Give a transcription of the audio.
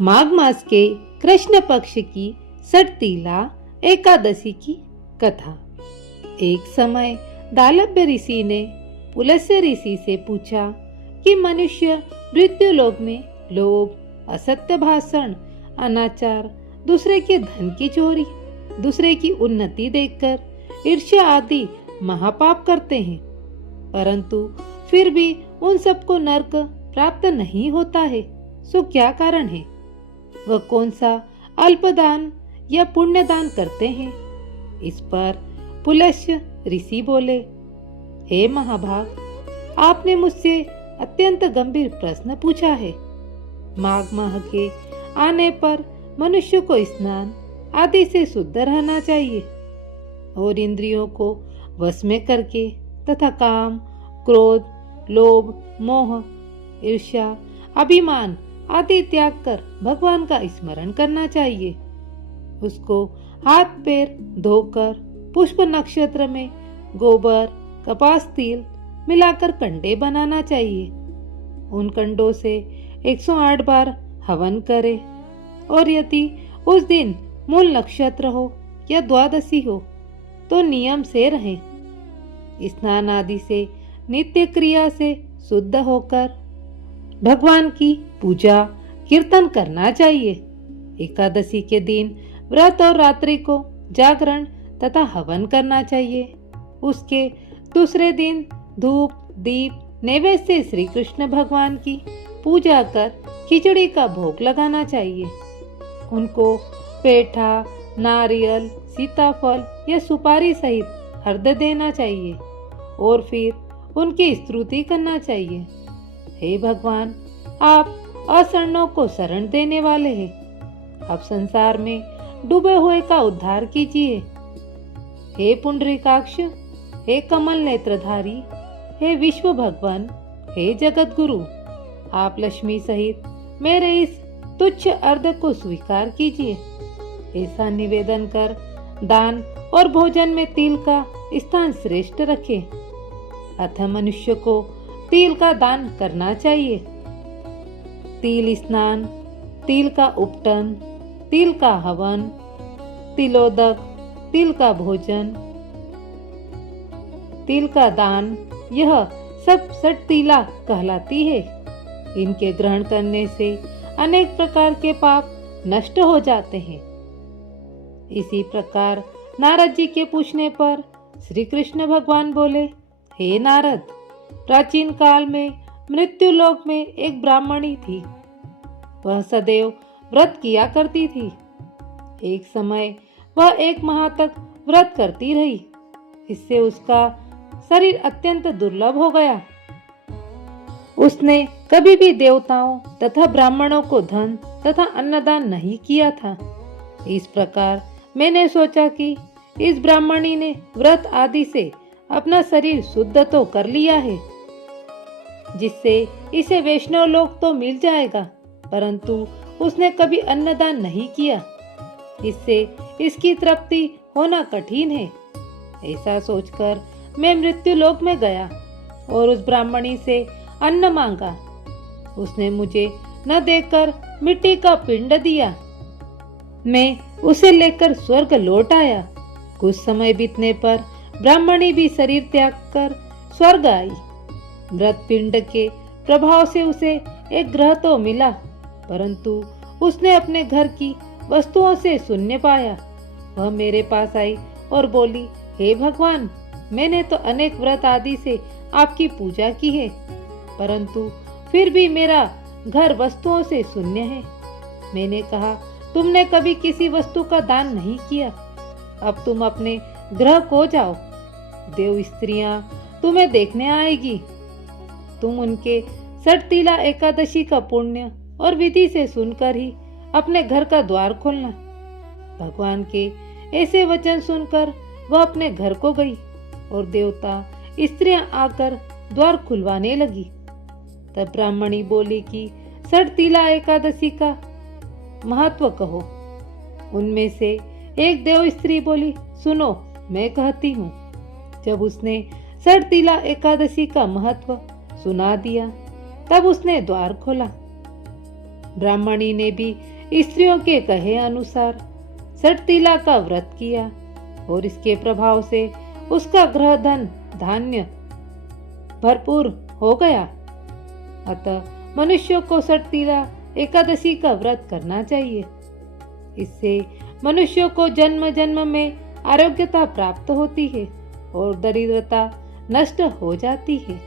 माघ मास के कृष्ण पक्ष की सटतीला एकादशी की कथा। एक समय दालभ्य ऋषि ने पुलस्त्य ऋषि से पूछा कि मनुष्य मृत्यु लोक में लोभ, असत्य भाषण, अनाचार, दूसरे के धन की चोरी, दूसरे की उन्नति देखकर ईर्ष्या आदि महापाप करते हैं, परंतु फिर भी उन सबको नरक प्राप्त नहीं होता है। सो क्या कारण है? वह कौन सा अल्पदान या पुण्यदान करते हैं? इस पर पुलस्त्य ऋषि बोले, हे महाभाग, आपने मुझसे अत्यंत गंभीर प्रश्न पूछा है। माघ माह के आने पर मनुष्य को स्नान आदि से शुद्ध रहना चाहिए और इंद्रियों को वश में करके तथा काम, क्रोध, लोभ, मोह, ईर्ष्या, अभिमान आदि त्याग कर भगवान का स्मरण करना चाहिए। उसको हाथ पैर धोकर पुष्प नक्षत्र में गोबर, कपास, तिल मिलाकर कंडे बनाना चाहिए। उन कंडों से 108 बार हवन करे और यदि उस दिन मूल नक्षत्र हो या द्वादशी हो तो नियम से रहे। स्नान आदि से नित्य क्रिया से शुद्ध होकर भगवान की पूजा कीर्तन करना चाहिए। एकादशी के दिन व्रत और रात्रि को जागरण तथा हवन करना चाहिए। उसके दूसरे दिन धूप, दीप, नैवेद्य से श्री कृष्ण भगवान की पूजा कर खिचड़ी का भोग लगाना चाहिए। उनको पेठा, नारियल, सीताफल या सुपारी सहित हरद देना चाहिए और फिर उनकी स्तुति करना चाहिए। हे भगवान, आप अशरणों को शरण देने वाले हैं। आप संसार में डूबे हुए का उद्धार कीजिए। हे पुंडरीकाक्ष, हे कमल नेत्रधारी, हे विश्व भगवान, हे जगत गुरु, आप लक्ष्मी सहित मेरे इस तुच्छ अर्घ को स्वीकार कीजिए। ऐसा निवेदन कर दान और भोजन में तिल का स्थान श्रेष्ठ रखे। अतः मनुष्य को तिल का दान करना चाहिए। तिल स्नान, तिल का उपटन, तिल का हवन, तिलोदक, तिल का भोजन, तिल का दान, यह सब सटतीला कहलाती है। इनके ग्रहण करने से अनेक प्रकार के पाप नष्ट हो जाते हैं। इसी प्रकार नारद जी के पूछने पर श्री कृष्ण भगवान बोले, हे नारद, प्राचीन काल में मृत्यु लोक में एक ब्राह्मणी थी। वह सदैव व्रत किया करती थी। एक समय वह 1 माह तक व्रत करती रही। इससे उसका शरीर अत्यंत दुर्लभ हो गया। उसने कभी भी देवताओं तथा ब्राह्मणों को धन तथा अन्नदान नहीं किया था। इस प्रकार मैंने सोचा कि इस ब्राह्मणी ने व्रत आदि से अपना शरीर शुद्ध तो कर लिया है, जिससे इसे वैष्णव लोक तो मिल जाएगा, परंतु उसने कभी अन्नदान नहीं किया। इससे इसकी तृप्ति होना कठिन है। ऐसा सोचकर मैं मृत्यु लोक में गया और उस ब्राह्मणी से अन्न मांगा। उसने मुझे न देकर मिट्टी का पिंड दिया। मैं उसे लेकर स्वर्ग लौट आया। कुछ समय बीतने पर ब्राह्मणी भी शरीर त्याग कर स्वर्ग आई। व्रत पिंड के प्रभाव से उसे एक ग्रह तो मिला, परंतु उसने अपने घर की वस्तुओं से शून्य पाया। वह मेरे पास आई और बोली, हे भगवान, मैंने तो अनेक व्रत आदि से आपकी पूजा की है, परंतु फिर भी मेरा घर वस्तुओं से शून्य है। मैंने कहा, तुमने कभी किसी वस्तु का दान नहीं किया। अब तुम अपने ग्रह को जाओ। देव स्त्रियां तुम्हें देखने आएगी। तुम उनके सटतीला एकादशी का पुण्य और विधि से सुनकर ही अपने घर का द्वार खोलना। भगवान के ऐसे वचन सुनकर वह अपने घर को गई और देवता स्त्रियां आकर द्वार खुलवाने लगी। तब ब्राह्मणी बोली कि सटतीला एकादशी का महत्व कहो। उनमें से एक देव स्त्री बोली, सुनो, मैं कहती हूँ। जब उसने सटतीला एकादशी का महत्व सुना दिया, तब उसने द्वार खोला। ब्राह्मणी ने भी स्त्रियों के कहे अनुसार सटतीला का व्रत किया और इसके प्रभाव से उसका ग्रह धन धान्य भरपूर हो गया। अतः मनुष्य को सटतीला एकादशी का व्रत करना चाहिए। इससे मनुष्य को जन्म जन्म में आरोग्यता प्राप्त होती है और दरिद्रता नष्ट हो जाती है।